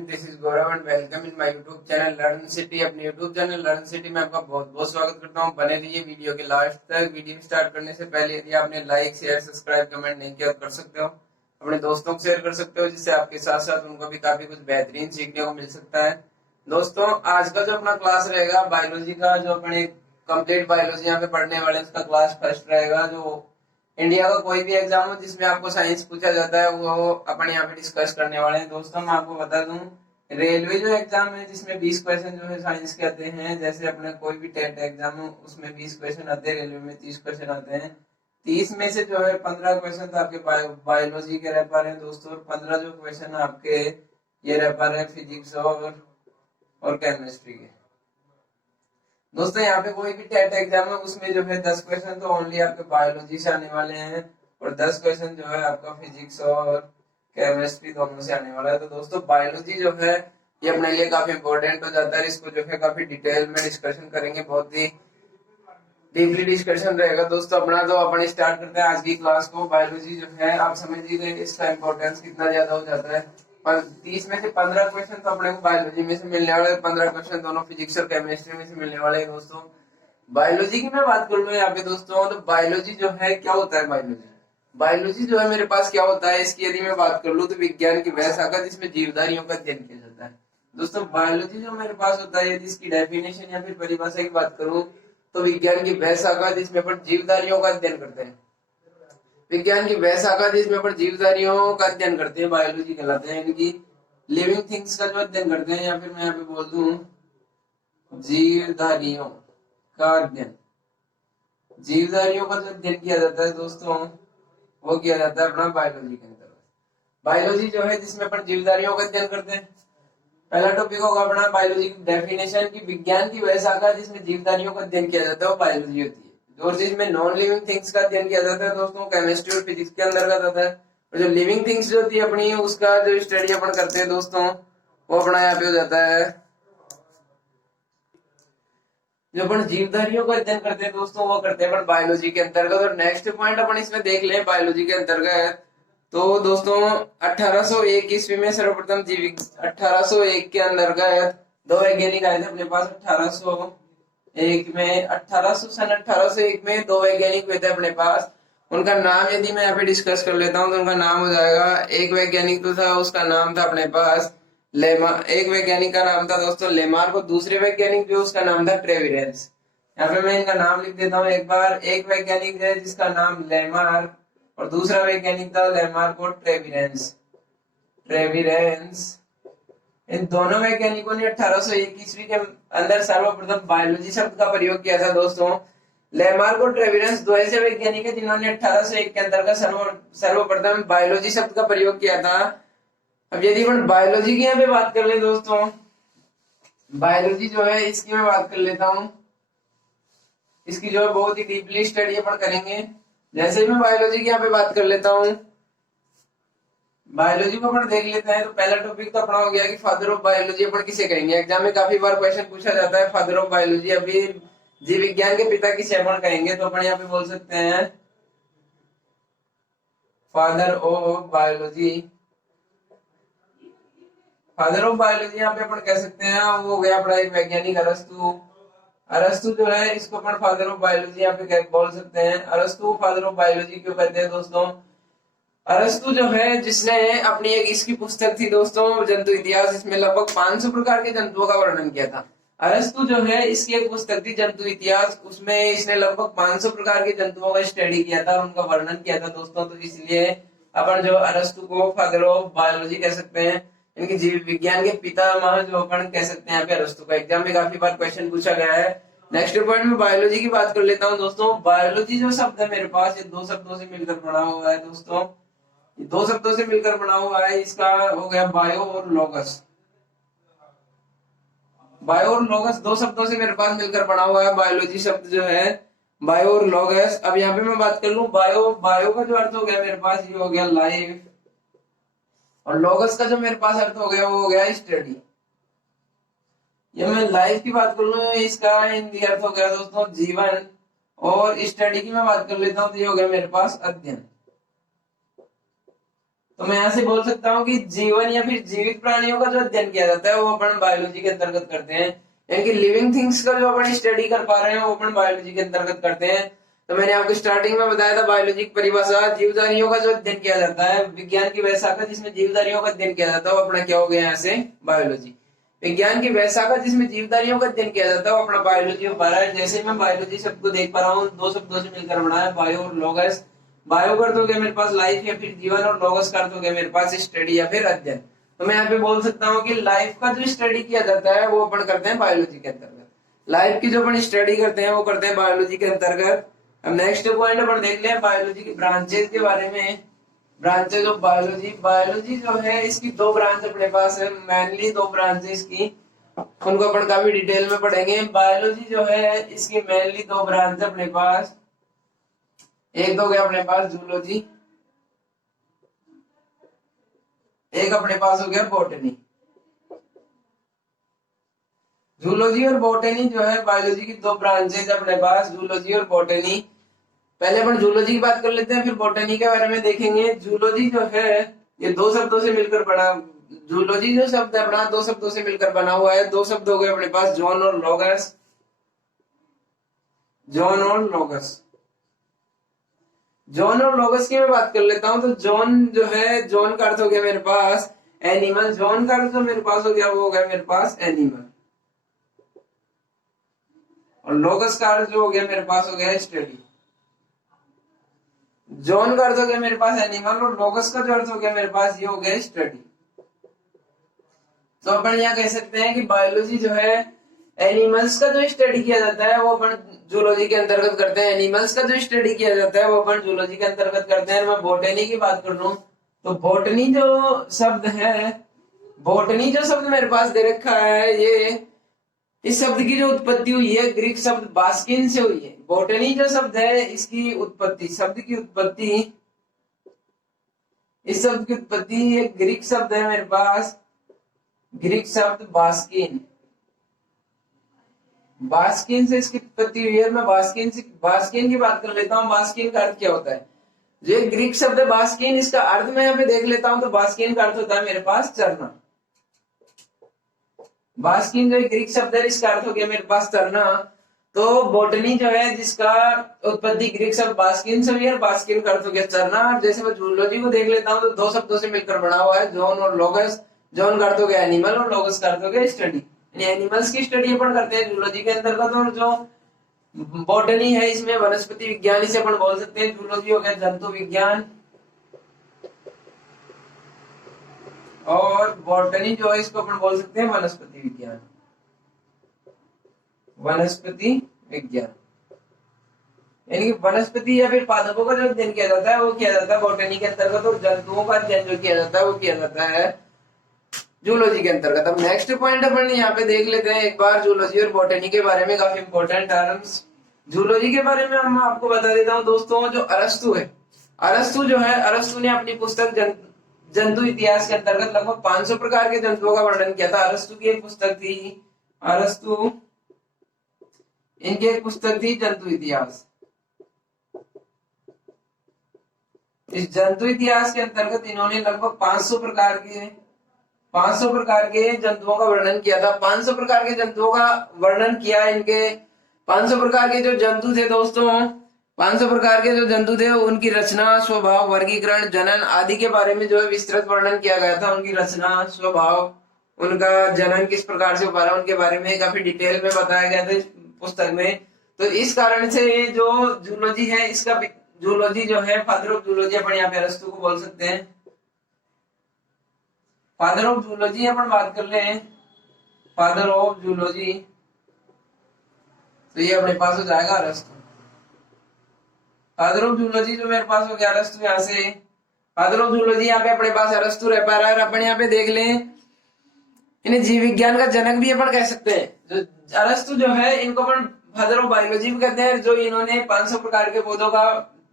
Student, this is Gaurav and welcome in my YouTube channel learn city. अपने YouTube channel learn city में आपका बहुत बहुत स्वागत करता हूं। बने रहिए वीडियो के लास्ट तक। वीडियो स्टार्ट करने से पहले यदि आपने लाइक शेयर सब्सक्राइब कमेंट नहीं किया तो कर सकते हो, अपने दोस्तों को शेयर कर सकते हो, जिससे आपके साथ साथ उनको भी काफी कुछ बेहतरीन सीखने को मिल सकता है। दोस्तों, आज का जो अपना क्लास रहेगा बायोलॉजी का, जो अपने कंप्लीट बायोलॉजी यहाँ पे पढ़ने वाले उसका क्लास फर्स्ट रहेगा। जो इंडिया का कोई भी एग्जाम हो जिसमें आपको साइंस पूछा जाता है वो अपन यहाँ पे डिस्कस करने वाले हैं। दोस्तों, मैं आपको बता दूं, रेलवे जो एग्जाम है जिसमें 20 क्वेश्चन जो है साइंस के आते हैं, जैसे अपने कोई भी टेट एग्जाम हो उसमें 20 क्वेश्चन आते हैं, रेलवे में 30 क्वेश्चन आते हैं। 30 में से जो है 15 क्वेश्चन तो आपके बायोलॉजी के रह पा रहे हैं दोस्तों, और 15 जो क्वेश्चन आपके ये रह पा रहे हैं फिजिक्स और केमिस्ट्री के। दोस्तों, यहाँ पे कोई भी टेट एग्जाम है उसमें जो है 10 क्वेश्चन तो ओनली आपके बायोलॉजी से आने वाले हैं, और 10 क्वेश्चन जो है आपका फिजिक्स और केमिस्ट्री दोनों से आने वाला है। तो दोस्तों, बायोलॉजी जो है ये अपने लिए काफी इंपॉर्टेंट हो जाता है। इसको जो है काफी डिटेल में डिस्कशन करेंगे, बहुत ही डीपली डिस्कशन रहेगा। दोस्तों, अपना तो अपन स्टार्ट करते हैं आज की क्लास को। बायोलॉजी जो है आप समझ लीजिए इसका इम्पोर्टेंस कितना ज्यादा हो जाता है। 30 में से 15 क्वेश्चन तो अपने को बायोलॉजी में से मिलने वाले, 15 क्वेश्चन दोनों फिजिक्स और केमिस्ट्री में से मिलने वाले हैं। दोस्तों, बायोलॉजी की मैं बात कर लूँ यहाँ पे दोस्तों, तो बायोलॉजी जो है क्या होता है, बायोलॉजी जो है मेरे पास क्या होता है, इसकी यदि मैं बात कर लूँ तो विज्ञान की वह शाखा जिसमें जीवधारियों का अध्ययन किया जाता है। दोस्तों, बायोलॉजी जो मेरे पास होता है, यदि इसकी डेफिनेशन या फिर परिभाषा की बात करूँ तो विज्ञान की वह शाखा जिसमें अपन जीवधारियों का अध्ययन करते हैं, विज्ञान की वह शाखा जिसमें अपन जीवधारियों का अध्ययन करते हैं बायोलॉजी कहलाते हैं। इनकी लिविंग थिंग्स का जो अध्ययन करते हैं, या फिर मैं यहाँ पे बोल दूं जीवधारियों का अध्ययन, जीवधारियों का जो अध्ययन किया जाता है दोस्तों वो किया जाता है अपना बायोलॉजी के अंतर्गत। बायोलॉजी जो है जिसमें अपन जीवधारियों का अध्ययन करते हैं। पहला टॉपिक होगा अपना बायोलॉजी की डेफिनेशन की विज्ञान की वह शाखा जिसमें जीवधारियों का अध्ययन किया जाता है वो बायोलॉजी होती है। और जिसमें नॉन लिविंग थिंग्स का अध्ययन किया जाता है दोस्तों केमिस्ट्री और फिजिक्स के अंतर्गत आता है। और जो लिविंग थिंग्स जो होती है अपनी उसका जो स्टडी अपन करते हैं दोस्तों वो अपना यहाँ पे हो जाता है, जो अपन जीवधारियों का अध्ययन करते हैं दोस्तों वो करते हैं अपन बायोलॉजी के अंतर्गत। और नेक्स्ट पॉइंट अपन इसमें देख लें बायोलॉजी के अंतर्गत, तो दोस्तों 1801 ईस्वी में सर्वप्रथम 1801 के अंतर्गत दो वैज्ञानिक आए थे अपने पास। 1801 में 1801 में दो वैज्ञानिक हुए थे अपने पास। उनका नाम यदि मैं यहाँ पे डिस्कस कर लेता हूँ तो उनका नाम हो जाएगा, एक वैज्ञानिक तो था उसका नाम था अपने पास एक वैज्ञानिक का नाम था दोस्तों लेमार्क, और दूसरे वैज्ञानिक जो उसका नाम था ट्रेविरेंस। यहाँ पे मैं इनका नाम लिख देता हूँ एक बार। एक वैज्ञानिक है जिसका नाम लेमार्क और दूसरा वैज्ञानिक था लेमार्क और ट्रेविरेंस। इन दोनों वैज्ञानिकों ने 1801 ईस्वी के अंदर सर्वप्रथम बायोलॉजी शब्द का प्रयोग किया था दोस्तों। लेमार्क और ट्रेविरेंस दो ऐसे वैज्ञानिक है जिन्होंने 1801 के अंतर्गत सर्वप्रथम बायोलॉजी शब्द का प्रयोग किया था। अब यदि अपन बायोलॉजी की यहाँ पे बात कर ले दोस्तों, बायोलॉजी जो है इसकी मैं बात कर लेता हूँ। इसकी जो है बहुत ही डीपली स्टडी अपन करेंगे। जैसे मैं बायोलॉजी की यहाँ पे बात कर लेता हूँ, बायोलॉजी को अपन देख लेते हैं। तो पहला टॉपिक तो अपना हो गया कि फादर ऑफ बायोलॉजी अपन किसे कहेंगे। एग्जाम में काफी बार क्वेश्चन पूछा जाता है फादर ऑफ बायोलॉजी, अभी जीव विज्ञान के पिता किसे अपन कहेंगे, तो अपन यहाँ पे बोल सकते हैं father of biology. Father of biology यहाँ पे अपन कह सकते हैं वो हो गया अपना एक वैज्ञानिक अरस्तु। अरस्तु जो है इसको अपन फादर ऑफ बायोलॉजी यहाँ पे बोल सकते हैं। अरस्तु फादर ऑफ बायोलॉजी क्यों कहते हैं दोस्तों, अरस्तु जो है जिसने अपनी एक इसकी पुस्तक थी दोस्तों जंतु इतिहास, इसमें लगभग 500 प्रकार के जंतुओं का वर्णन किया था। अरस्तु जो है इसकी एक पुस्तक थी जंतु इतिहास, उसमें इसने लगभग 500 प्रकार के जंतुओं का स्टडी किया था और उनका वर्णन किया था दोस्तों। तो इसलिए अपन जो अरस्तु को फादर ऑफ बायोलॉजी कह सकते हैं। इनके जीव विज्ञान के पितामह जो अपन कह सकते हैं यहाँ पे अरस्तु का। एग्जाम में काफी बार क्वेश्चन पूछा गया है। नेक्स्ट पॉइंट में बायोलॉजी की बात कर लेता हूँ दोस्तों। बायोलॉजी जो शब्द है मेरे पास ये दो शब्दों से मिलकर बना हुआ है दोस्तों, ये दो शब्दों से मिलकर बना हुआ है। इसका हो गया बायो और लोगस। बायो और लोगस दो शब्दों से मेरे पास मिलकर बना हुआ है बायोलॉजी शब्द जो है, बायो और लोगस। अब यहाँ पे मैं बात कर लूं बायो का जो अर्थ हो गया मेरे पास ये हो गया लाइफ, और लोगस का जो मेरे पास अर्थ हो गया वो हो गया स्टडी। ये मैं लाइफ की बात कर लूं इसका हिंदी अर्थ हो गया दोस्तों जीवन, और स्टडी की मैं बात कर लेता हूँ तो ये हो गया मेरे पास अध्ययन। तो मैं यहाँ से बोल सकता हूँ कि जीवन या फिर जीवित प्राणियों का जो अध्ययन किया जाता है वो अपन बायोलॉजी के अंतर्गत करते हैं, यानी कि लिविंग थिंग्स का जो अपन स्टडी कर पा रहे हैं वो अपन बायोलॉजी के अंतर्गत करते हैं। तो मैंने आपको स्टार्टिंग में बताया था बायोलॉजी की परिभाषा, जीवधारियों का जो अध्ययन किया जाता है, विज्ञान की वह शाखा जिसमें जीवधारियों का अध्ययन किया जाता है वो अपना क्या हो गया यहाँ से बायोलॉजी। विज्ञान की वह शाखा जिसमें जीवधारियों का अध्ययन किया जाता है वो अपना बायोलॉजी हो पा रहा है। जैसे मैं बायोलॉजी शब्द को देख पा रहा हूँ, दो शब्दों से मिलकर बना है, बायो और लोगस। बायो का अर्थ हो गया मेरे पास लाइफ या फिर जीवन, और लोगस का अर्थ हो गया मेरे पास स्टडी या फिर अध्ययन। तो मैं यहाँ पे बोल सकता हूँ कि लाइफ का जो स्टडी किया जाता है वो अपन करते हैं बायोलॉजी के अंतर्गत। लाइफ की जो अपन स्टडी करते हैं वो करते हैं बायोलॉजी के अंतर्गत। अब नेक्स्ट पॉइंट अपन देख लें बायोलॉजी की ब्रांचेज के बारे में। ब्रांचेज ऑफ बायोलॉजी, बायोलॉजी जो है इसकी दो ब्रांच अपने पास है, मेनली दो ब्रांचेस की, उनको अपन काफी डिटेल में पढ़ेंगे। बायोलॉजी जो है इसकी मेनली दो ब्रांच अपने पास, एक तो गया अपने पास जूलॉजी, एक अपने पास हो गया बॉटनी। जूलॉजी और बॉटनी जो है बायोलॉजी की दो ब्रांचेज अपने पास, जूलॉजी और बॉटनी। पहले अपन जूलॉजी की बात कर लेते हैं, फिर बॉटनी के बारे में देखेंगे। जूलॉजी जो है ये दो शब्दों से मिलकर बना, जूलॉजी जो शब्द है अपना दो शब्दों से मिलकर बना हुआ है। दो शब्द हो गए अपने पास, जॉन और लोगस। जॉन और लोगस, जॉन और लोगस की मैं बात कर लेता हूं। तो जॉन जो है, जॉन का अर्थ हो गया मेरे पास एनिमल, जॉन का अर्थ जो मेरे पास हो गया वो हो गया मेरे पास एनिमल, और लोगस का अर्थ जो हो गया मेरे पास हो गया स्टडी। जॉन का अर्थ हो गया मेरे पास एनिमल, और लोगस का जो अर्थ हो गया मेरे पास ये हो गया स्टडी। तो अपन यहाँ कह सकते हैं कि बायोलॉजी जो है एनिमल्स का जो स्टडी किया जाता है वो अपन जूलॉजी के अंतर्गत करते हैं, एनिमल्स का जो स्टडी किया जाता है वो अपन जूलॉजी के अंतर्गत करते हैं। मैं बॉटनी की बात कर लूं तो बॉटनी जो शब्द है, बॉटनी जो शब्द मेरे पास दे रखा है, ये इस शब्द की जो उत्पत्ति हुई है ग्रीक शब्द बास्किन से हुई है। बॉटनी जो शब्द है इसकी उत्पत्ति, शब्द की उत्पत्ति, इस शब्द की उत्पत्ति एक ग्रीक शब्द है मेरे पास, ग्रीक शब्द बास्किन, बास्किन से इसकी उत्पत्ति हुई है। मैं बास्किन की बात कर लेता हूँ। बास्किन का अर्थ क्या होता है, जो एक ग्रीक शब्द है बास्किन, इसका अर्थ मैं यहाँ पे देख लेता हूँ। तो बास्किन का अर्थ होता है मेरे पास चरना। बास्किन जो एक ग्रीक शब्द है इसका अर्थ हो गया मेरे पास चरना। तो बॉटनी जो है जिसका उत्पत्ति ग्रीक शब्द बास्किन से हुई है, बास्किन का अर्थ हो गया चरना। जैसे मैं जूलॉजी को देख लेता हूँ तो दो शब्दों से मिलकर बना हुआ है, जॉन और लोगस। जॉन का अर्थ हो गया एनिमल और लोगस का अर्थ हो गया स्टडी। एनिमल्स की स्टडी अपन करते हैं जूलॉजी के अंतर्गत, और जो बॉटनी है इसमें वनस्पति विज्ञान इसे अपन बोल सकते हैं। जूलॉजी हो गया जंतु विज्ञान, और बॉटनी जो है इसको अपन बोल सकते हैं वनस्पति विज्ञान, वनस्पति विज्ञान। यानी कि वनस्पति या फिर पादपों का जो अध्ययन किया जाता है वो किया जाता है बॉटनी के अंतर्गत, और जंतुओं का अध्ययन जो किया जाता है वो किया जाता है जूलॉजी के अंतर्गत। अब नेक्स्ट पॉइंट अपन यहाँ पे देख लेते हैं एक बार जूलॉजी और बॉटनी के बारे में, काफी इंपॉर्टेंट टर्म्स। जूलॉजी के बारे में हम आपको बता देता हूँ दोस्तों, जो अरस्तु है, अरस्तु जो है, अरस्तु ने अपनी पुस्तक जंतु इतिहास के अंतर्गत लगभग 500 प्रकार के जंतुओं का वर्णन किया था। अरस्तु की एक पुस्तक थी, अरस्तु इनकी एक पुस्तक थी जंतु इतिहास। इस जंतु इतिहास के अंतर्गत इन्होंने लगभग 500 प्रकार के जंतुओं का वर्णन किया था। 500 प्रकार के जंतुओं का वर्णन किया। इनके 500 प्रकार के जो जंतु थे दोस्तों, 500 प्रकार के जो जंतु थे उनकी रचना, स्वभाव, वर्गीकरण, जनन आदि के बारे में जो है विस्तृत वर्णन किया गया था। उनकी रचना, स्वभाव, उनका जनन किस प्रकार से हो पा रहा है उनके बारे में काफी डिटेल में बताया गया था इस पुस्तक में। तो इस कारण से जो जूलॉजी है, इसका जूलॉजी जो है फादर ऑफ जूलॉजी अपन यहाँ पे अरस्तु को बोल सकते हैं। फादर ऑफ जूलॉजी अपन बात कर ले, फादर ऑफ जूलॉजी, तो ये अपने पास हो जाएगा अरस्तु। फादर ऑफ जूलॉजी जो मेरे पास हो गया अरस्तु। यहाँ से फादर ऑफ जूलॉजी यहाँ पे अपने पास अरस्तु रह पा रहा है। और अपन यहाँ पे देख लें, इन्हें जीव विज्ञान का जनक भी अपन कह सकते हैं। जो अरस्तु जो है इनको अपन फादर ऑफ बायोलॉजी भी कहते हैं। जो इन्होंने 500 प्रकार के पौधों का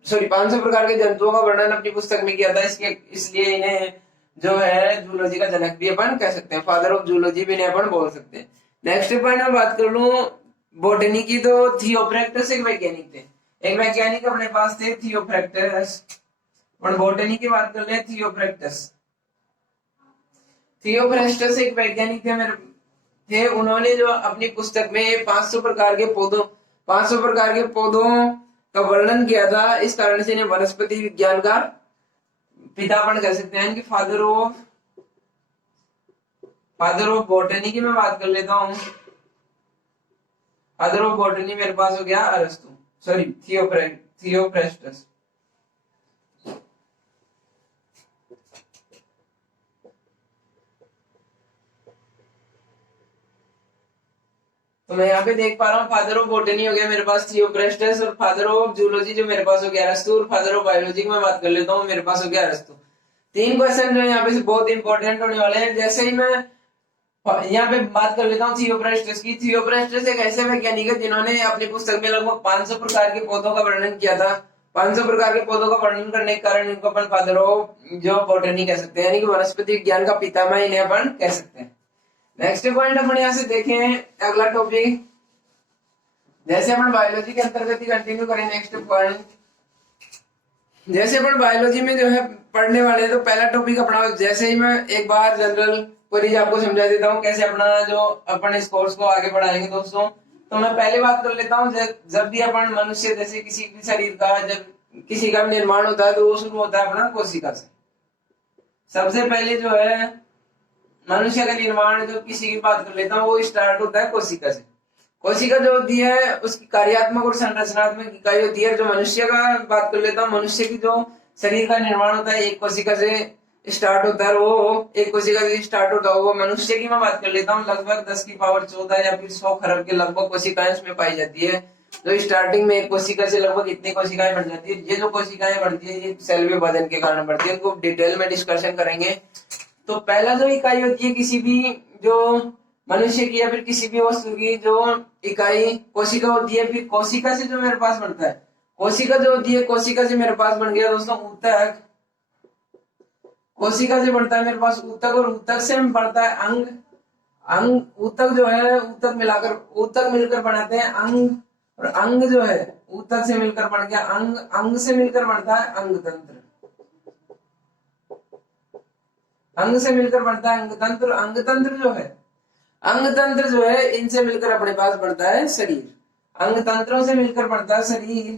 500 प्रकार के जंतुओं का वर्णन अपनी पुस्तक में किया था, इसलिए इन्हें जो है जूलॉजी का जनक भी अपन कह सकते हैं, फादर ऑफ जूलॉजी भी इन्हें अपन बोल सकते हैं। नेक्स्ट पॉइंट में बात कर लूं बॉटनी की, तो थियोफ्रैक्टस एक वैज्ञानिक थे। एक वैज्ञानिक अपने पास थे थियोफ्रैक्टस। और बॉटनी की बात कर ले थियोफ्रैक्टस। थियोफ्रैक्टस एक वैज्ञानिक थे मेरे थे, उन्होंने जो अपनी पुस्तक में 500 प्रकार के पौधों का वर्णन किया था। इस कारण से इन्हें वनस्पति विज्ञान का पितामह कह सकते हैं कि फादर ऑफ बॉटनी की मैं बात कर लेता हूँ। फादर ऑफ बॉटनी मेरे पास हो गया अरस्तु, सॉरी थियोफ्रैक्टस। तो मैं यहाँ पे देख पा रहा हूँ फादर ऑफ बॉटनी हो गया मेरे पास थियोफ्रैक्टस, और फादर ऑफ जूलॉजी जो मेरे पास हो गया अरस्तु, और फादर ऑफ बायोलॉजी की मैं बात कर लेता हूँ, मेरे पास हो गया अरस्तु। 3 क्वेश्चन जो यहाँ पे बहुत इंपॉर्टेंट होने वाले हैं। जैसे ही मैं यहाँ पे बात कर लेता हूँ थियोफ्रैक्टस की। थियोफ्रैक्टस एक ऐसे वैज्ञानिक है जिन्होंने अपनी पुस्तक में लगभग 500 प्रकार के पौधों का वर्णन किया था। 500 प्रकार के पौधों का वर्णन करने के कारण इनको अपन फादर ऑफ जो बॉटनी कह सकते हैं, यानी कि वनस्पति विज्ञान का पितामह इन्हें अपन कह सकते हैं। नेक्स्ट पॉइंट अपन यहाँ से देखें, अगला टॉपिक जैसे अपन बायोलॉजी के अंतर्गत ही कंटिन्यू करें। नेक्स्ट पॉइंट जैसे अपन बायोलॉजी में जो है पढ़ने वाले हैं, तो पहला टॉपिक अपना, जैसे ही मैं एक बार जनरल क्वेरीज आपको समझा देता हूँ कैसे अपना जो अपन इस कोर्स को आगे बढ़ाएंगे दोस्तों। तो मैं पहले बात कर लेता हूँ, जब भी अपन मनुष्य जैसे किसी भी शरीर का जब किसी का भी निर्माण होता है तो वो शुरू होता है अपना कोशिका से। सबसे पहले जो है मनुष्य का निर्माण, जो किसी की बात कर लेता हूँ, वो स्टार्ट होता है कोशिका से। कोशिका जो होती है उसकी कार्यात्मक और संरचनात्मक इकाई होती है। जो मनुष्य का बात कर लेता हूँ, मनुष्य की जो शरीर का निर्माण होता है एक कोशिका से स्टार्ट होता है, वो एक कोशिका से स्टार्ट होता है। वो मनुष्य की मैं बात कर लेता हूँ, लगभग 10 की पावर 14 या फिर 100 खरब के लगभग कोशिकाएं उसमें पाई जाती है। तो स्टार्टिंग में एक कोशिका से लगभग इतनी कोशिकाएं बन जाती है। ये जो कोशिकाएं बढ़ती है ये सेल विभाजन के कारण बढ़ती है, इनको डिटेल में डिस्कशन करेंगे। तो पहला जो इकाई होती है किसी भी जो मनुष्य की या फिर किसी भी वस्तु की जो इकाई कोशिका होती है। फिर कोशिका से जो मेरे पास बनता है, कोशिका जो होती है, कोशिका से मेरे पास बन गया दोस्तों ऊतक। कोशिका से बनता है मेरे पास ऊतक, और ऊतक से बनता है अंग। अंग ऊतक जो है ऊतक मिलकर बनाते हैं अंग, और अंग जो है ऊतक से मिलकर बन गया अंग। अंग से मिलकर बनता है अंग तंत्र। अंग से मिलकर बनता है अंग तंत्र। अंग तंत्र जो है इनसे मिलकर अपने पास बनता है शरीर। अंग तंत्रों से मिलकर बनता है शरीर।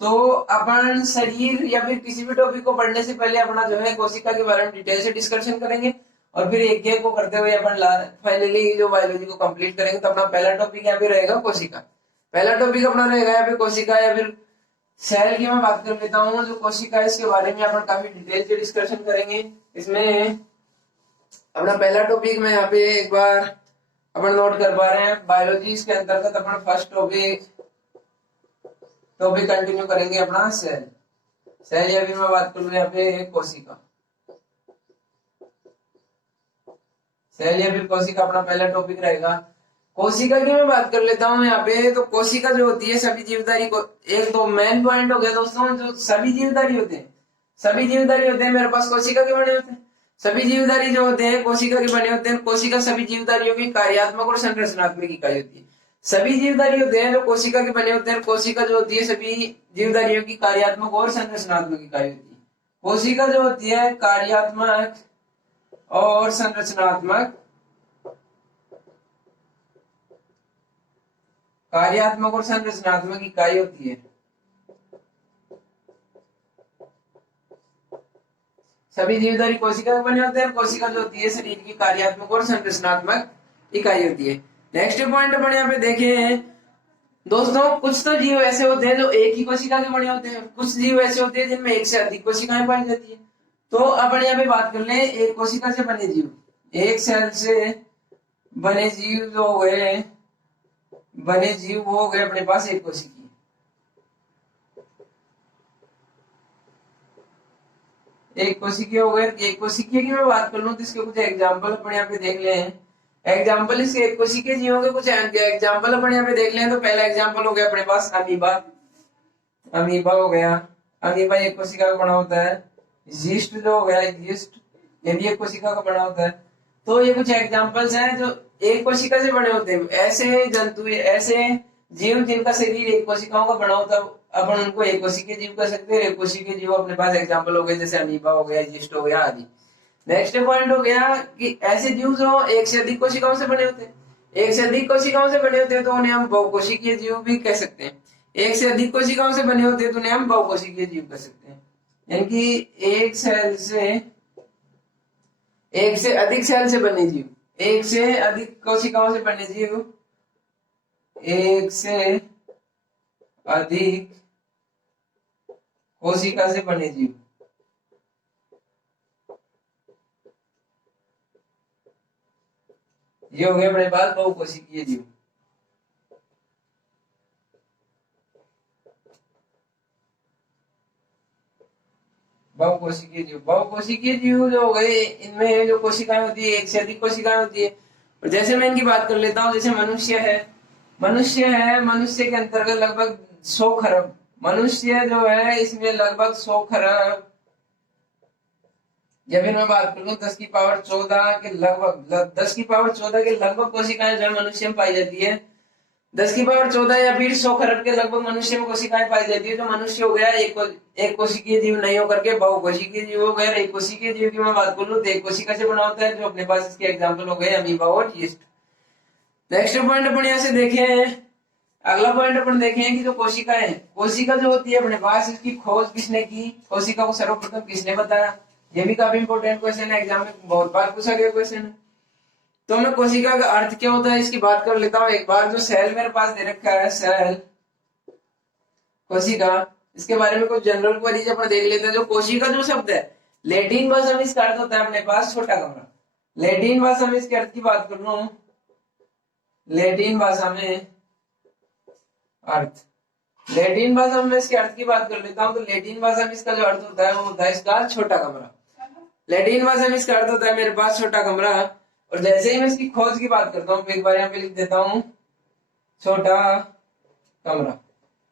तो अपन शरीर या फिर किसी भी टॉपिक को पढ़ने से पहले अपना जो है कोशिका के बारे में डिटेल से डिस्कशन करेंगे, और फिर एक एक को करते हुए अपन फाइनली जो बायोलॉजी को कंप्लीट करेंगे। तो अपना पहला टॉपिक यहाँ पे रहेगा कोशिका। पहला टॉपिक अपना रहेगा यहाँ पे कोशिका या फिर सेल की मैं बात कर लेता हूँ। जो कोशिका है इसके बारे में अपन काफी डिटेल से डिस्कशन करेंगे। इसमें अपना पहला टॉपिक में यहाँ पे एक बार अपन नोट कर पा रहे हैं, बायोलॉजी इसके अंतर्गत अपन फर्स्ट टॉपिक कंटिन्यू करेंगे अपना सेल या फिर मैं बात करूँ यहाँ पे कोशिका। सेल या फिर कोशिका अपना पहला टॉपिक रहेगा। कोशिका की मैं बात कर लेता हूँ यहाँ पे। तो कोशिका जो होती है सभी जीवधारी को, एक तो मेन पॉइंट हो गया दोस्तों, जो सभी जीवधारी होते हैं मेरे पास कोशिका के बने होते हैं। सभी जीवधारी जो होते हैं कोशिका के बने होते हैं। कोशिका सभी जीवधारियों की कार्यात्मक और संरचनात्मक इकाई होती है। सभी जीवधारी होते हैं जो कोशिका के बने होते हैं। कोशिका जो होती है सभी जीवधारियों की कार्यात्मक और संरचनात्मक इकाई होती है। कोशिका जो होती है कार्यात्मक और संरचनात्मक इकाई होती है। सभी जीवधारी कोशिका बने होते हैं। कोशिका जो होती है शरीर की कार्यात्मक और संरचनात्मक इकाई होती है। नेक्स्ट पॉइंट अपन यहाँ पे देखें दोस्तों, कुछ तो जीव ऐसे होते हैं जो एक ही कोशिका के बने होते हैं, कुछ जीव ऐसे होते हैं जिनमें एक से अधिक कोशिकाएं पाई जाती है। तो अपन यहाँ पे बात कर ले एक कोशिका से बने जीव, एक सेल से बने जीव जो हो गए वो हो गए अपने पास एक कोशिकी। एक कोशिकीय हो गए। एक कोशिकीय की मैं बात कर लूं तो इसके कुछ एग्जांपल अपन यहाँ पे देख ले हैं। एग्जांपल इसके एक कोशिकीय जीवों के कुछ एग्जांपल अपन यहाँ पे देख ले। तो पहला एग्जांपल हो गया अपने पास अमीबा हो गया। अमीबा एक कोशिका का बना होता है। यीस्ट जो हो गया, यीस्ट ये भी एक कोशिका का बना होता है। तो ये कुछ एग्जांपल्स हैं जो एक कोशिका से बने होते हैं। ऐसे जंतु, ऐसे जीव जिनका शरीर एक कोशिकाओं का बना होता है, अपन उनको एक कोशिकीय जीव कह सकते हैं। एक कोशिकीय जीव अपने पास एग्जांपल हो गए जैसे अमीबा हो गया, यीस्ट हो गया आदि। नेक्स्ट पॉइंट हो गया कि ऐसे जीव जो एक से अधिक कोशिकाओं से बने होते हैं, एक से अधिक कोशिकाओं से बने होते हैं तो उन्हें हम बहुकोशिकीय जीव भी कह सकते हैं। एक से अधिक कोशिकाओं से बने होते हैं तो उन्हें हम बहुकोशिकीय जीव कह सकते हैं। यानी कि एक से अधिक सेल से बने जीव, एक से अधिक कोशिकाओं से बने जीव, एक से अधिक कोशिका से बने जीव, ये हो गया अपने पास बहुकोशिकीय जीव। बहुकोशिकीय जीव जो हो गए, इनमें जो कोशिकाएं होती है एक से अधिक कोशिकाएं होती है। और जैसे मैं इनकी बात कर लेता हूँ, जैसे मनुष्य के अंतर्गत लगभग 100 खरब मनुष्य जो है, इसमें लगभग 100 खरब, या फिर मैं बात करूं 10 की पावर 14 के लगभग, 10 की पावर 14 के लगभग कोशिकाएं जो है मनुष्य में पाई जाती है। 10 की पावर 14 या फिर 100 खरब के लगभग मनुष्य में कोशिकाएं पाई जाती है। जो मनुष्य हो गया एक कोशिकीय जीव नहीं होकर के बहुकोशिकीय जीव हो गया। एक कोशिकीय जीव की मैं बात करूं तो एक कोशिका से बना होता है, जो अपने पास इसके एग्जाम्पल हो गए अमीबा और यीस्ट। नेक्स्ट पॉइंट अपन यहाँ से देखें, अगला पॉइंट अपन देखें कि जो कोशिका जो होती है अपने पास, इसकी खोज किसने की, कोशिका को सर्वप्रथम किसने बताया। ये भी काफी इंपॉर्टेंट क्वेश्चन है, एग्जाम में बहुत बार पूछा गया क्वेश्चन है। तो मैं कोशिका का अर्थ क्या होता है इसकी बात कर लेता हूँ एक बार। जो सेल मेरे पास दे रखा है, सेल, कोशिका, इसके बारे में कुछ जनरल क्वेरीज अपन देख लेते हैं। जो कोशिका जो शब्द है, लैटिन भाषा में इसका अर्थ होता है अपने पास छोटा कमरा। लैटिन भाषा में इसके अर्थ की बात कर लूं, लैटिन भाषा में अर्थ, लैटिन भाषा में इसके अर्थ की बात कर लेता हूं। तो लैटिन भाषा में इसका जो अर्थ होता है वो होता है इसका छोटा कमरा। लैटिन भाषा में इसका अर्थ होता है मेरे पास छोटा कमरा। और जैसे ही मैं इसकी खोज की बात करता हूँ, एक बार यहाँ पे लिख देता हूँ छोटा कमरा।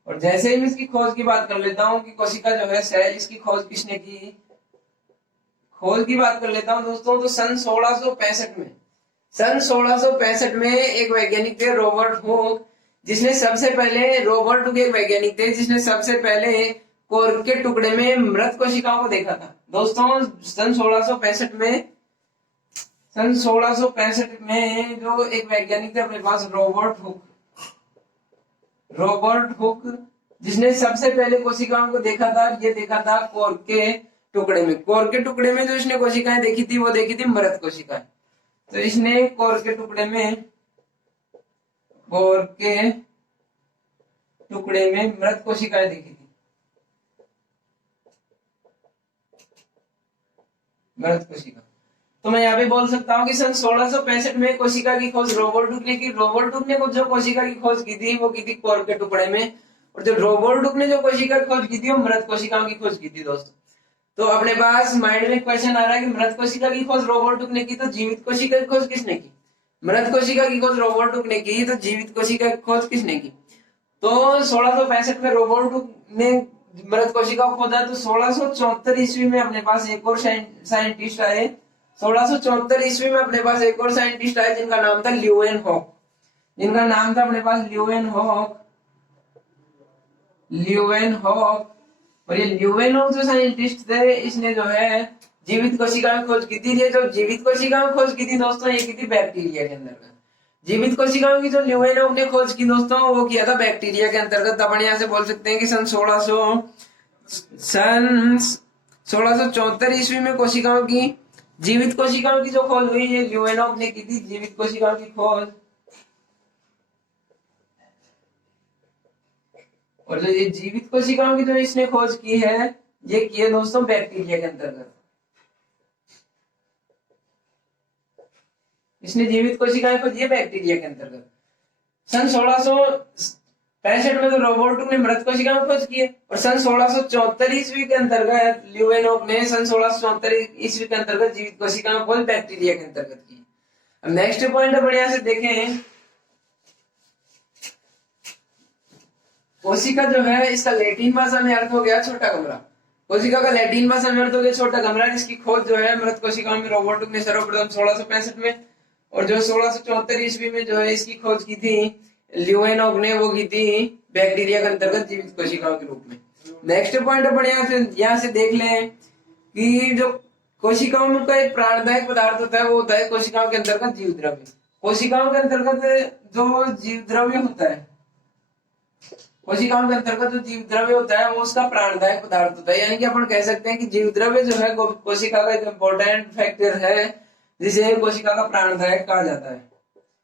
और जैसे ही मैं इसकी खोज की बात कर लेता हूँ कि कोशिका जो है सेल, इसकी खोज किसने की, खोज की बात कर लेता हूँ दोस्तों। तो सन 1665 में एक वैज्ञानिक थे रॉबर्ट हुक, जिसने सबसे पहले, रॉबर्ट हुक एक वैज्ञानिक थे जिसने सबसे पहले कोर्क के टुकड़े में मृत कोशिकाओं को देखा था। दोस्तों सन 1665 में जो एक वैज्ञानिक थे अपने पास रॉबर्ट हुक, जिसने सबसे पहले कोशिकाओं को देखा था, ये देखा था कोर्क के टुकड़े में। कोर्क के टुकड़े में जो इसने कोशिकाएं देखी थी वो देखी थी मृत कोशिकाएं। तो इसने कोर्क के टुकड़े में मृत कोशिकाएं देखी थी, मृत कोशिका। तो मैं यहाँ पे बोल सकता हूँ कि सन 1665 में कोशिका की खोज रॉबर्ट हुक ने की। रॉबर्ट हुक ने जो कोशिका की खोज की थी वो की थी कोर्क के टुकड़े में। और जो रॉबर्ट हुक ने जो कोशिका की खोज की थी वो मृत कोशिकाओं की खोज की थी दोस्तों। तो अपने पास माइंड में क्वेश्चन आ रहा है कि मृत कोशिका की खोज रॉबर्ट हुक ने की, तो जीवित कोशिका की खोज किसने की। मृत कोशिका की खोज रॉबर्ट हुक ने की, तो जीवित कोशिका की खोज किसने की। तो 1665 में रॉबर्ट हुक ने मृत कोशिका को खोजा। तो 1674 ईस्वी में अपने पास एक और साइंटिस्ट आए। 1674 ईस्वी में अपने पास एक और साइंटिस्ट आए जिनका नाम था ल्यूवेनहॉक, जिनका नाम था अपने पास ल्यूवेनहॉक। और ये ल्यूवेनहॉक जो साइंटिस्ट थे, इसने जो है जीवित कोशिका में खोज की थी। ये जो जीवित कोशिका में खोज की थी दोस्तों, ये की थी बैक्टीरिया के अंदर। जीवित कोशिकाओं की जो ल्यूवेनहॉक ने खोज की दोस्तों, वो किया था बैक्टीरिया के अंतर्गत। अपन यहाँ से बोल सकते हैं कि सन 1674 ईस्वी में कोशिकाओं की, जीवित कोशिकाओं की जो खोज हुई, ये ल्यूवेनहॉक ने की थी, जीवित कोशिकाओं की खोज। और जो ये जीवित कोशिकाओं की जो इसने खोज की है, ये की है दोस्तों बैक्टीरिया के अंतर्गत। इसने जीवित कोशिकाएं खोजी है बैक्टीरिया के अंतर्गत। सन 1665 में तो रॉबर्ट हुक ने मृत कोशिकाओं की खोज की है। और सन 1674 ईस्वी के अंतर्गत ल्यूवेनहॉक ने सन 1674 ईस्वी के अंतर्गत जीवित कोशिकाओं की खोज बैक्टीरिया के अंतर्गत की। अब नेक्स्ट पॉइंट बढ़िया से देखें, कोशिका जो है इसका लैटिन भाषा में अर्थ हो गया छोटा कमरा। कोशिका का लैटिन भाषा में अर्थ हो गया छोटा कमरा। इसकी खोज जो है मृत कोशिकाओं में रॉबर्ट हुक ने सर्वप्रथम 1665 में, और जो 1674 ईस्वी में जो है इसकी खोज की थी ल्यूवेनॉक ने वो की थी बैक्टीरिया के अंतर्गत जीवित कोशिकाओं के रूप में। नेक्स्ट पॉइंट अपन यहाँ से देख लें कि जो कोशिकाओं में का एक प्राणदायक पदार्थ होता है वो होता है कोशिकाओं के अंतर्गत जीव द्रव्य। कोशिकाओं के अंतर्गत जो जीव द्रव्य होता है, कोशिकाओं के अंतर्गत जो जीव द्रव्य होता है वो उसका प्राणदायक पदार्थ होता है। यानी कि अपन कह सकते हैं कि जीव द्रव्य जो है कोशिका का एक इम्पोर्टेंट फैक्टर है जिसे कोशिका का प्राणदायक कहा जाता है।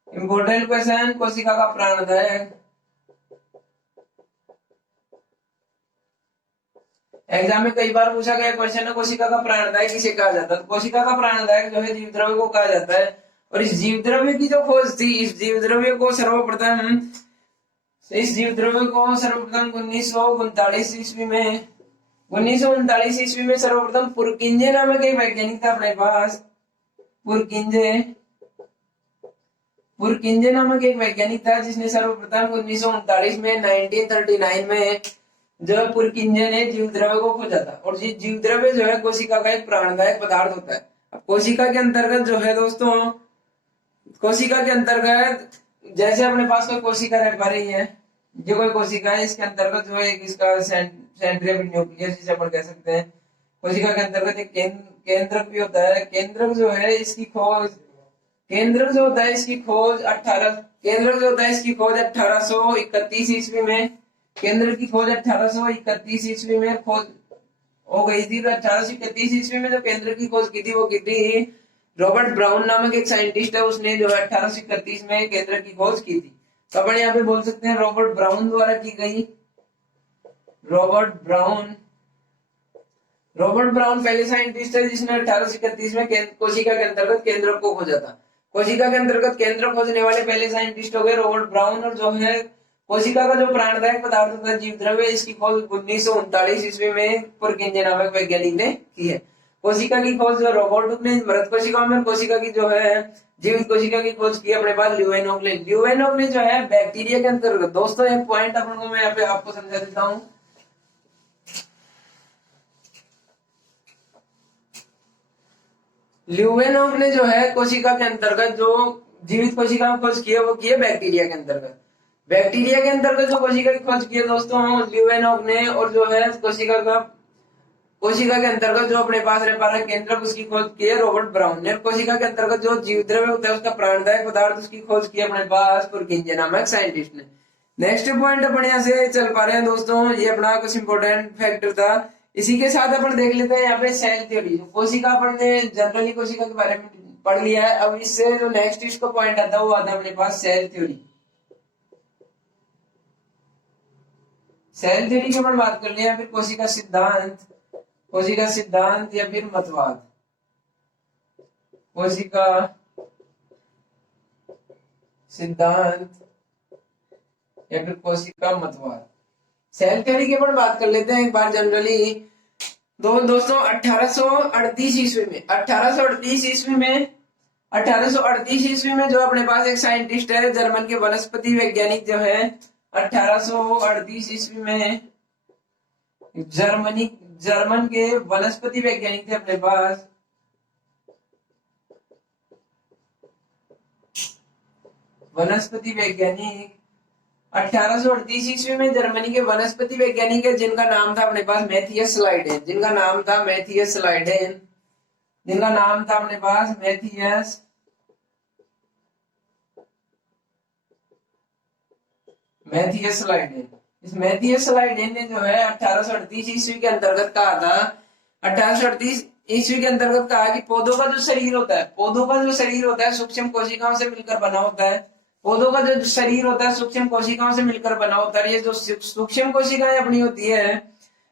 इंपॉर्टेंट क्वेश्चन, कोशिका का प्राणदायक। एग्जाम में कई बार पूछा गया क्वेश्चन है कोशिका का प्राणदायक किसे कहा जाता है। कोशिका का प्राणदायक जो है जीव द्रव्य को कहा जाता है। और इस जीव द्रव्य की जो खोज थी, इस जीव द्रव्य को सर्वप्रथम 1939 ईस्वी में 1939 ईस्वी में सर्वप्रथम पुरकिंजे नामक एक वैज्ञानिक था अपने पास। पुरकिंजे नामक एक वैज्ञानिक था जिसने सर्वप्रथम 1939 में 1939 में जो पुरकिंजे ने जीव द्रव्य को खोजा था। और ये जीव द्रव्य जो है कोशिका का एक प्राणदायक पदार्थ होता है। अब कोशिका के अंतर्गत जो है दोस्तों, कोशिका के अंतर्गत जैसे अपने पास कोई कोशिका रह पा रही है, जो कोई कोशिका है, इसके अंतर्गत जो है एक इसका सेंट्रियल न्यूक्लियस जिसे अपन कह सकते हैं। कोशिका के अंतर्गत एक केंद्रक भी होता है। केंद्रक जो है इसकी खोज, केंद्रक जो होता है इसकी खोज 1831 ईस्वी में, केंद्र की खोज 1831 ईस्वी में खोज हो गई थी। 1831 ईस्वी में जो केंद्र की खोज की थी वो की थी रॉबर्ट ब्राउन नामक एक साइंटिस्ट है, उसने जो है 1831 में केंद्र की खोज की थी। तो अपन यहाँ पे बोल सकते हैं रॉबर्ट ब्राउन द्वारा की गई। रॉबर्ट ब्राउन पहले साइंटिस्ट है जिसने 1831 में कोशिका के अंतर्गत केंद्र को खोजा था। कोशिका के अंतर्गत केंद्र खोजने वाले पहले साइंटिस्ट हो गए रॉबर्ट ब्राउन। और जो है कोशिका का जो प्राणदायक पदार्थ होता है जीव द्रव्य, इसकी खोज 1939 ईस्वी में पुरकिंजे नामक वैज्ञानिक ने की है। कोशिका की खोज जो रॉबर्ट ने मृत कोशिकाओं में कोशिका की जो है जीवित कोशिका की खोज की अपने पास ल्यूवेनॉक ने जो है बैक्टीरिया के अंतर्गत। दोस्तों एक पॉइंट अपन को मैं यहाँ पे आपको समझा देता हूँ। ल्यूवेनॉक ने जो है कोशिका के अंतर्गत जो जीवित कोशिका की खोज की है वो की है बैक्टीरिया के अंतर्गत। बैक्टीरिया के अंतर्गत जो कोशिका की खोज की है दोस्तों ल्यूवेनॉक ने। और जो है कोशिका के अंतर्गत जो अपने पास रह पा रहा है केंद्रक, उसकी खोज की है रॉबर्ट ब्राउन ने। कोशिका के अंतर्गत जो जीव द्रव्य होता है उसका प्राणदायक पदार्थ, उसकी खोज की अपने पास पुरकिंजे नामक साइंटिस्ट ने। नेक्स्ट पॉइंट अपन यहाँ से चल पा रहे हैं दोस्तों, ये अपना कुछ इंपोर्टेंट फैक्टर था। इसी के साथ अपन देख लेते हैं यहाँ पे सेल थ्योरी। कोशिका अपन ने जनरली कोशिका के बारे में पढ़ लिया है। अब इससे जो नेक्स्ट इसको पॉइंट आता है वो आता है अपने पास सेल थ्योरी। सेल थ्योरी की अपन बात कर लिया, फिर कोशिका सिद्धांत या फिर मतवाद। कोशिका सिद्धांत या फिर कोशिका मतवाद। सेल थ्योरी की अपन बात कर लेते हैं एक बार जनरली। दोस्तों 1838 ईस्वी में जो अपने पास एक साइंटिस्ट है जर्मन के वनस्पति वैज्ञानिक जो है 1838 ईस्वी में जर्मन के वनस्पति वैज्ञानिक थे अपने पास। वनस्पति वैज्ञानिक 1838 ईस्वी में जर्मनी के वनस्पति वैज्ञानिक है जिनका नाम था अपने पास मैथियस स्लाइडेन। जिनका नाम था अपने पास मैथियस स्लाइडेन। इस मैथियस स्लाइडेन ने जो है 1838 ईस्वी के अंतर्गत कहा था, 1838 ईस्वी के अंतर्गत कहा कि पौधों का जो शरीर होता है सूक्ष्म कोशिकाओं से मिलकर बना होता है। पौधों का जो शरीर होता है सूक्ष्म कोशिकाओं से मिलकर बना होता है। ये जो सूक्ष्म कोशिकाएं अपनी होती है,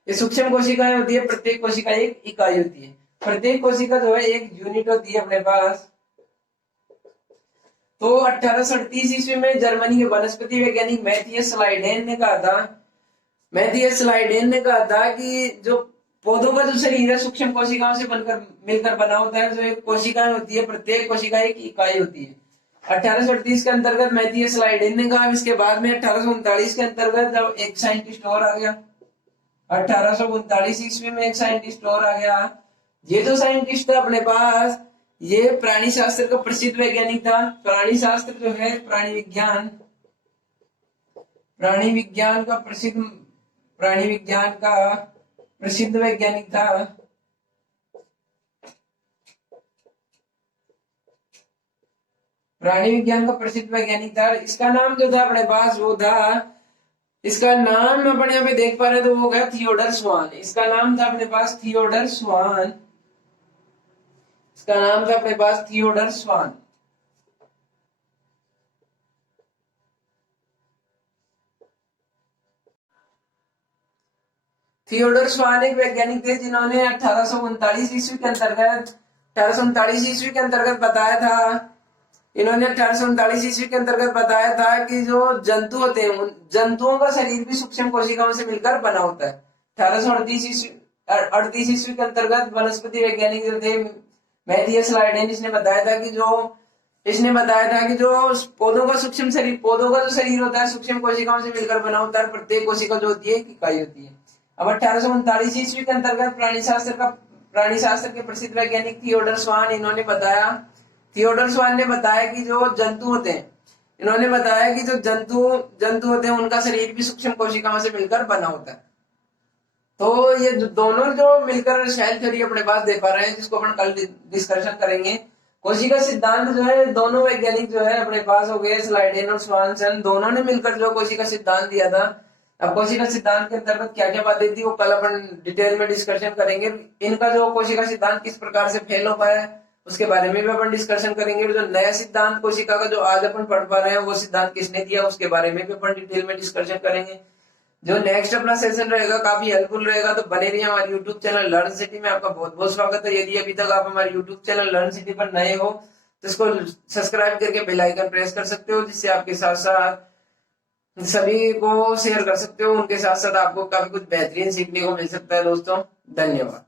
ये सूक्ष्म कोशिकाएं होती है, प्रत्येक कोशिका एक इकाई होती है। प्रत्येक कोशिका जो है एक यूनिट होती है अपने पास। तो 1838 ईस्वी में जर्मनी के वनस्पति वैज्ञानिक मैथियस स्लाइडेन ने कहा था कि जो पौधों का जो शरीर है सूक्ष्म कोशिकाओं से मिलकर बना होता है। जो एक कोशिकाएं होती है, प्रत्येक कोशिका एक इकाई होती है। 1838 के अंतर्गत मैथियस स्लाइडेन ने कहा। इसके बाद में 1839 के अंतर्गत जब एक साइंटिस्ट और आ गया, 1839 ईस्वी में एक साइंटिस्ट और आ गया। ये जो साइंटिस्ट था अपने पास, ये प्राणी शास्त्र का प्रसिद्ध वैज्ञानिक था। प्राणी शास्त्र जो है प्राणी विज्ञान प्राणी विज्ञान का प्रसिद्ध वैज्ञानिक था प्राणी विज्ञान का प्रसिद्ध वैज्ञानिक था। इसका नाम जो था अपने पास वो था, इसका नाम अपन यहाँ पे देख पा रहे तो वो हो गया थियोडर स्वान। इसका नाम था अपने पास थियोडर स्वान। इसका नाम था अपने पास थियोडर स्वान। थियोडर स्वान एक वैज्ञानिक थे जिन्होंने 1839 ईस्वी के अंतर्गत बताया था। इन्होंने 1839 ईस्वी के अंतर्गत बताया था कि जो जंतु होते हैं उन जंतुओं का शरीर भी सूक्ष्म कोशिकाओं से मिलकर बना होता है। 1838 ईस्वी के अंतर्गत वनस्पति वैज्ञानिक जो थे मैथियस लाइडेन, इसने बताया था कि जो पौधों का जो शरीर होता है सूक्ष्म कोशिकाओं से मिलकर बना होता है। प्रत्येक कोशिका जो होती है एक इकाई होती है। अब 1839 ईस्वी के अंतर्गत प्राणी शास्त्र के प्रसिद्ध वैज्ञानिक थियोडर स्वान ने बताया कि जो जंतु होते हैं, इन्होंने बताया कि जो जंतु होते हैं उनका शरीर भी सूक्ष्म कोशिकाओं से मिलकर बना होता है। तो ये दोनों जो मिलकर सेल थ्योरी अपने पास दे पा रहे हैं, जिसको अपन कल डिस्कशन करेंगे। कोशिका सिद्धांत जो है दोनों वैज्ञानिक जो है अपने पास हो गए, स्लाइडेन और स्वानसन, दोनों ने मिलकर जो कोशिका सिद्धांत दिया था। अब कोशिका सिद्धांत के अंतर्गत क्या क्या बातें थी वो कल अपन डिटेल में डिस्कशन करेंगे। इनका जो कोशिका सिद्धांत किस प्रकार से फेल हो पाया उसके बारे में भी अपन डिस्कशन करेंगे। जो नया सिद्धांत कोशिका का जो आज अपन पढ़ पा रहे हैं वो सिद्धांत किसने दिया उसके बारे में भी अपन डिटेल में डिस्कशन करेंगे। जो नेक्स्ट अपना सेशन रहेगा काफी हेल्पफुल रहेगा, तो बने रहिए हमारे यूट्यूब चैनल लर्न सिटी में। आपका बहुत बहुत स्वागत है। यदि अभी तक आप हमारे यूट्यूब चैनल लर्न सिटी पर नए हो तो इसको सब्सक्राइब करके बेल आइकन प्रेस कर सकते हो, जिससे आपके साथ साथ सभी को शेयर कर सकते हो। उनके साथ साथ आपको काफी कुछ बेहतरीन सीखने को मिल सकता है। दोस्तों धन्यवाद।